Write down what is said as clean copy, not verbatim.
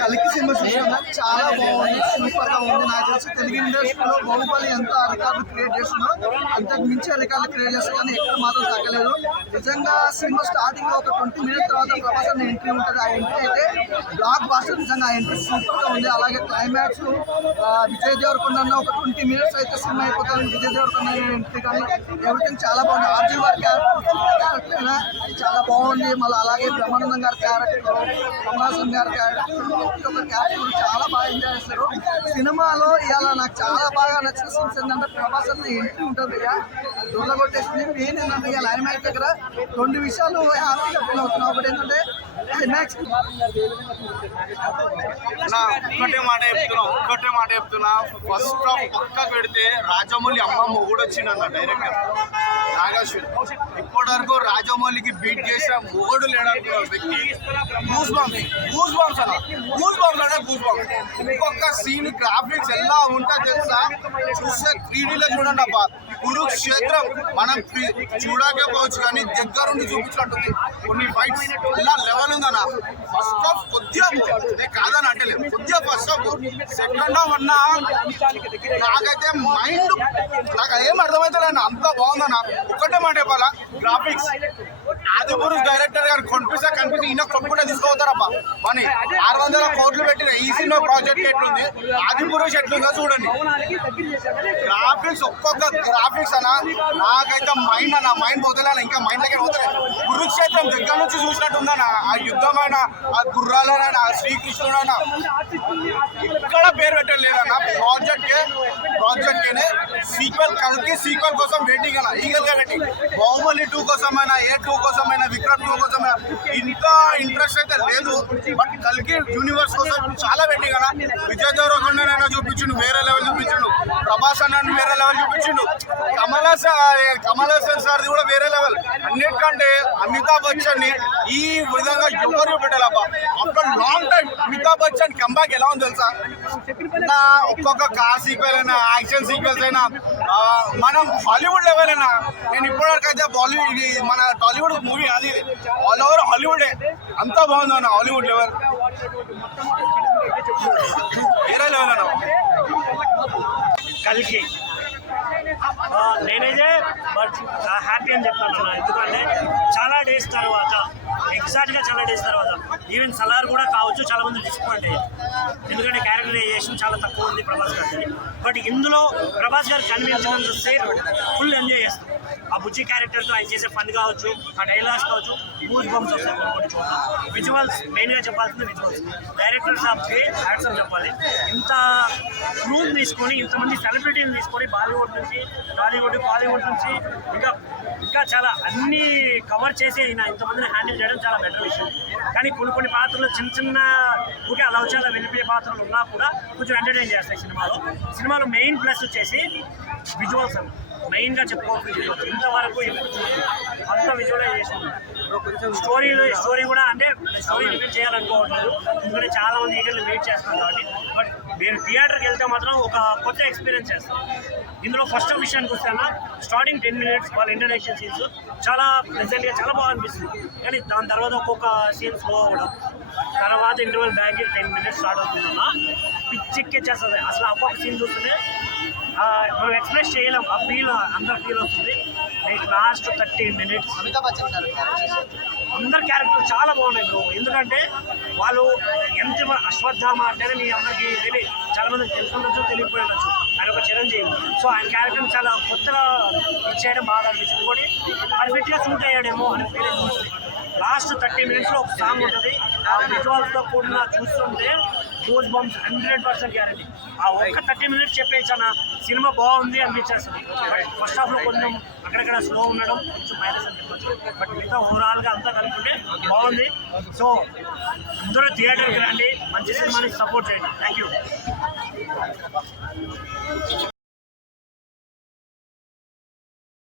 కలికి సినిమా చూసినా చాలా బాగుంది, సూపర్ గా ఉంది. నాకు తెలిసి తెలుగు ఇండస్ట్రీలో బాహుబలి ఎంత రికార్డు క్రియేట్ చేస్తుందో అంతకు మించి రికార్డు క్రియేట్ చేస్తుంది, కానీ ఎక్కడ మాత్రం తగ్గలేదు. నిజంగా సినిమా స్టార్టింగ్ లో ఒక 20 మినిట్స్ తర్వాత ప్రభాస్ అనే ఎంట్రీ ఉంటుంది. ఆ ఎంట్రీ అయితే బ్లాక్ బాస్టర్. నిజంగా ఆ ఎంట్రీ సూపర్ గా ఉంది. అలాగే క్లైమాక్స్ విజయ్ దేవరకొండ ఒక 20 మినిట్స్ అయితే సినిమా అయిపోతుంది. విజయ్ దేవరకొండ ఎంట్రీ కానీ ఎవ్రీథింగ్ చాలా బాగుంది. ఆర్జీవి వారి క్యారెక్టర్ అయినా చాలా బాగుంది. మళ్ళీ అలాగే బ్రహ్మానందం గారి క్యారెక్టర్, కమలాసన్ గారి క్యారెక్టర్, ఒక క్యారెక్టర్ చాలా బాగా ఎంజాయ్ చేస్తారు. సినిమాలో ఇవాళ నాకు చాలా బాగా నచ్చిన సీన్స్ ఏంటంటే ప్రభాస్ అన్న ఎంట్రీ ఉంటుంది, దొరగొట్టేసింది. మెయిన్ ఏంటంటే ఇవాళ ఐమాక్స్ దగ్గర 2 విషయాలు హ్యాపీగా ఫీల్ అవుతున్నాం. ఒకటి ఏంటంటే ఐమాక్స్ ఒక్కటే మాట చెప్తున్నా, ఫస్ట్ హాఫ్ పక్కకు పెడితే రాజమౌళి అమ్మ మొగుడు వచ్చిందన్న డైరెక్టర్ నాగాశ్వర్. ఇప్పటి వరకు రాజమౌళికి బీట్ చేసిన మొగుడు లేడనుకున్న వ్యక్తి. గూస్ బాంబ్స్ ఇంకొక సీన్ గ్రాఫిక్స్ ఎలా ఉంటా తెలుసా, చూస్తే 3Dలో చూడండి అబ్బా. కురుక్షేత్రం మనం చూడకపోవచ్చు కానీ దగ్గరుండి చూపించినట్టుంది. కొన్ని ఫైట్స్ ఇలా లెవెల్ ఉందన్న. ఫస్ట్ హాఫ్ కొద్దిగా కాదని అంటలేదు, కొద్దిగా ఫస్ట్ హాఫ్. సెకండ్ హాఫ్ అన్నా నాకైతే మైండ్ నాకు ఏం అర్థమవుతలేదు, అంత బాగుందన్న. ఒక్కటే మాట చెప్పాలా, గ్రాఫిక్స్ ఆదిపురుష్ డైరెక్టర్ గారు కనిపిస్తే ఈయన కొట్టుకుంటే తీసుకోవతారబ్బా. మనీ 600 కోట్లు పెట్టిన ఈ సినిమా ప్రాజెక్ట్ ఎట్లుంది, ఆదిపురుష్ ఎట్లుందో చూడండి. గ్రాఫిక్స్ ఒక్కొక్క గ్రాఫిక్స్ అన్న నాకైతే మైండ్ పోతలే, ఇంకా మైండ్ దగ్గర పోతలే. కురుక్షేత్రం దగ్గర నుంచి చూసినట్టుందన్న. ఆ యుద్ధమైన, ఆ గుర్రాలైనా, ఆ శ్రీకృష్ణుడైనా ఇక్కడ పేరు పెట్టలేదన్న. ప్రాజెక్ట్ సీక్వెల్ కలిగి సీక్వెల్ కోసం వెయిటింగ్ అన్న, ఈగల్గా వెయిటింగ్. బాహుబలి 2 కోసమైనా, A2 కోసమైనా, విక్రమ్ 2 కోసమైనా ఇంత ఇంట్రెస్ట్ అయితే లేదు. బట్ కలిగి యూనివర్స్ కోసం చాలా వెయిటింగ్ అన్న. విజయ్ దేవరకొండనైనా చూపించిండు, వేరే లెవెల్ చూపించిండు. ప్రభాస్ అన్న వేరే లెవెల్ చూపించిండు. కమల్ హాసన్ సార్ది కూడా వేరే లెవెల్. అన్నిటికంటే అమితాబ్ బచ్చన్ ని ఈ విధంగా ఎవరు చూపెట్టాలబ్బా. After long time Amitabh Bachchan comeback ఎలా ఉంది తెలుసా. ఒక్కొక్క కార్ సీక్వెల్ అయినా, యాక్షన్ సీక్వెల్స్ అయినా, మనం హాలీవుడ్ లెవెల్ అయినా. నేను ఇప్పటివరకు అయితే బాలీవుడ్, మన టాలీవుడ్ మూవీ అది ఆల్ ఓవర్ హాలీవుడే అంతా బాగుంది అన్న. హాలీవుడ్ లెవెల్ వేరే లెవెల్ అన్న. కలికి నేనైతే హ్యాపీ అని చెప్తాను అన్న. ఎందుకంటే చాలా డేస్ తర్వాత, ఎగ్జాక్ట్గా చాలా డేస్ తర్వాత, ఈవెన్ సలార్ కూడా కావచ్చు, చాలా మంది డిసప్పాయింట్ అయ్యారు. ఎందుకంటే క్యారెక్టరైజేషన్ చాలా తక్కువ ఉంది ప్రభాస్ గారి. బట్ ఇందులో ప్రభాస్ గారు కనిపించినంత సేపు ఫుల్ ఎంజాయ్ చేస్తాం. ఆ బుజ్జి క్యారెక్టర్తో ఆయన చేసే ఫన్ కావచ్చు, ఆ డైలాగ్స్ కావచ్చు, గూస్ బంప్స్ వస్తాయి కొన్ని చోట్ల. విజువల్స్ మెయిన్గా చెప్పాల్సింది visuals. Directors of day hats off చెప్పాలి. ఇంత క్రూని తీసుకొని, ఇంతమంది సెలబ్రిటీని తీసుకొని, బాలీవుడ్ నుంచి, టాలీవుడ్, కాలీవుడ్ నుంచి ఇంకా చాలా అన్నీ కవర్ చేసి ఆయన ఇంతమందిని హ్యాండిల్ చేయడం చాలా బెటర్ విషయం. కానీ కొన్ని పాత్రలు చిన్న ఊకే అలా వచ్చి అలా వెళ్ళిపోయే పాత్రలు ఉన్నా కూడా కొంచెం ఎంటర్టైన్ చేస్తాయి సినిమాలో మెయిన్ ప్లస్ వచ్చేసి విజువల్స్ అన్న. మెయిన్గా చెప్పుకోవాల్సింది విజువల్స్. ఇంతవరకు అంత విజువలైజేషన్. స్టోరీ కూడా అంటే స్టోరీ రివీల్ చేయాలనుకోవట్లేదు, ఎందుకంటే చాలా మంది ఈగర్లు వెయిట్ చేస్తాం కాబట్టి. బట్ మీరు థియేటర్కి వెళ్తే మాత్రం ఒక కొత్త ఎక్స్పీరియన్స్ చేస్తాం. ఇందులో ఫస్ట్ విషయానికి వస్తాను, స్టార్టింగ్ 10 మినిట్స్ వాళ్ళ ఇంట్రడక్షన్ సీన్స్ చాలా ప్రెజెంట్గా చాలా బాగా అనిపిస్తుంది. కానీ దాని తర్వాత ఒక్కొక్క సీన్ స్లో అవ్వడం, తర్వాత ఇంటర్వెల్ బ్యాక్ 10 మినిట్స్ స్టార్ట్ అవుతుందన్నా పిచ్చెక్కేచ్చేస్తుంది. అసలు ఒక్కొక్క సీన్ చూస్తుంటే మనం ఎక్స్ప్రెస్ చేయలేం, ఆ ఫీల్ అందరు ఫీల్ వస్తుంది. నెక్స్ట్ లాస్ట్ 30 మినిట్స్ అందరి క్యారెక్టర్ చాలా బాగున్నాయి బ్రో. ఎందుకంటే వాళ్ళు ఎంత అశ్వత్థామ అంటేనే మీ అందరికీ తెలియదు, చాలా మందికి తెలుసుకుండొచ్చు, తెలియకపోయి ఉండొచ్చు. ఆయన ఒక చిరంజీవి. సో ఆయన క్యారెక్టర్ని చాలా కొత్తగా ఇచ్చేయడం బాగా అనిపించింది. కూడా పర్ఫెక్ట్గా షూట్ అయ్యాడేమో అని ఫీలింగ్ వస్తుంది. లాస్ట్ 30 మినిట్స్లో ఒక సాంగ్ ఉంటుంది, ఆ విజువల్స్తో కూడిన చూస్తుంటే గూస్ బంప్స్ 100% గ్యారెంటీ. ఆ ఒక్క 30 మినిట్స్ చెప్పేయచ్చన్న సినిమా బాగుంది అనిపించేస్తుంది. ఫస్ట్ హాఫ్లో కొంచెం అక్కడక్కడ స్లో ఉండడం కొంచెం మైనస్ అనిపించవచ్చు. బట్ మిగతా ఓవరాల్గా అంతా కలుపుకుంటే బాగుంది. సో అందరూ థియేటర్కి రండి, మంచి సినిమాని సపోర్ట్ చేయండి. Thank you.